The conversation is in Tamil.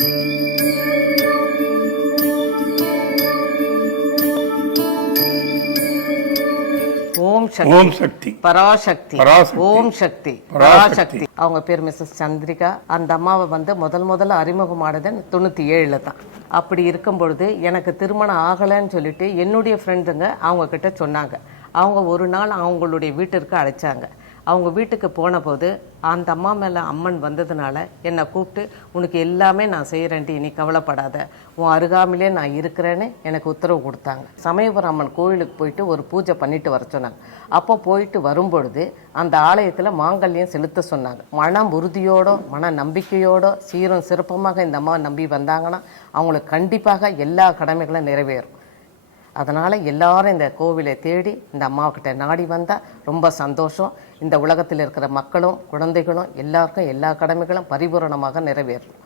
ஓம் சக்தி பராசக்தி ஓம் சக்தி பராசக்தி. அவங்க பேர் மிஸ்ஸஸ் சந்திரிகா. அந்த அம்மாவை முதல்ல அறிமுகமானது 97 தான். அப்படி இருக்கும் பொழுது எனக்கு திருமணம் ஆகலைன்னு சொல்லிட்டு என்னுடைய ஃப்ரெண்டுங்க அவங்க கிட்ட சொன்னாங்க. அவங்க ஒரு நாள் அவங்களுடைய வீட்டிற்கு அழைச்சாங்க. அவங்க வீட்டுக்கு போன போது அந்த அம்மா மேலே அம்மன் வந்ததுனால என்னை கூப்பிட்டு, உனக்கு எல்லாமே நான் செய்கிறேன்டி, நீ கவலைப்படாத, உன் அருகாமையிலே நான் இருக்கிறேன்னு எனக்கு உத்தரவு கொடுத்தாங்க. சமயபுரம் அம்மன் கோயிலுக்கு போயிட்டு ஒரு பூஜை பண்ணிட்டு வர சொன்னாங்க. அப்போ போயிட்டு வரும்பொழுது அந்த ஆலயத்தில் மாங்கல்யம் செலுத்த சொன்னாங்க. மன உறுதியோட மன நம்பிக்கையோட சீரும் சிறப்புமாக இந்த அம்மா நம்பி வந்தாங்கன்னா அவங்களுக்கு கண்டிப்பாக எல்லா கடமைகளும் நிறைவேறும். அதனால் எல்லாரும் இந்த கோவிலை தேடி இந்த அம்மாக்கிட்ட நாடி வந்தால் ரொம்ப சந்தோஷம். இந்த உலகத்தில் இருக்கிற மக்களும் குழந்தைகளும் எல்லாருக்கும் எல்லா கடமைகளும் பரிபூரணமாக நிறைவேறும்.